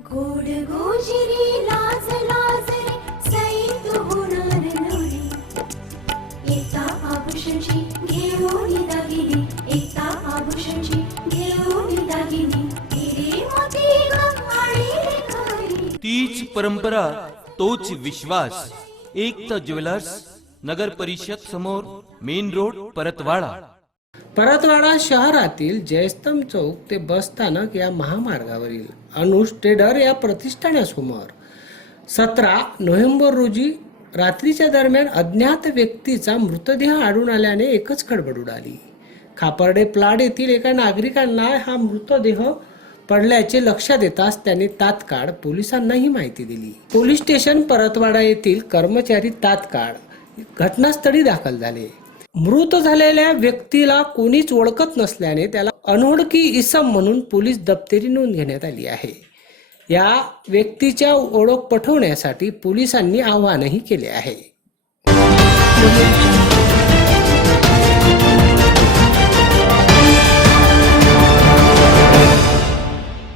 गोड गोजिरी लाज लाज रे सैत होणार नवरी एका आभूषणची घेऊन दागिनी एका आभूषणची घेऊन दागिनी हिरे मोती आणि रे खरी तीच परंपरा तोच विश्वास एकता ज्वेलर्स नगर परिषद समोर मेन रोड परतवाडा. परतवाडा शहरातील जयस्तंभ चौक ते बस स्थानक या महामार्गावरील अनुज ट्रेडर या प्रतिष्ठानासमोर 17 नोव्हेंबर रोजी रात्रीच्या दरम्यान अज्ञात व्यक्तीचा मृतदेह आढळून आल्याने एकच खळबळ उडाली. खापर्डे प्लाड येथील एका नागरिकांना हा मृतदेह पडल्याचे लक्षात येताच त्यांनी तात्काळ पोलिसांना ही माहिती दिली. पोलीस स्टेशन परतवाडा येथील कर्मचारी तात्काळ घटनास्थळी दाखल झाले. मृत झालेल्या व्यक्तीला कोणीच ओळखत नसल्याने त्याला अनोळखी इसम म्हणून पोलीस दप्तरी नोंद घेण्यात आली आहे. या व्यक्तीच्या ओळख पटवण्यासाठी पोलिसांनी आवाहनही केले आहे.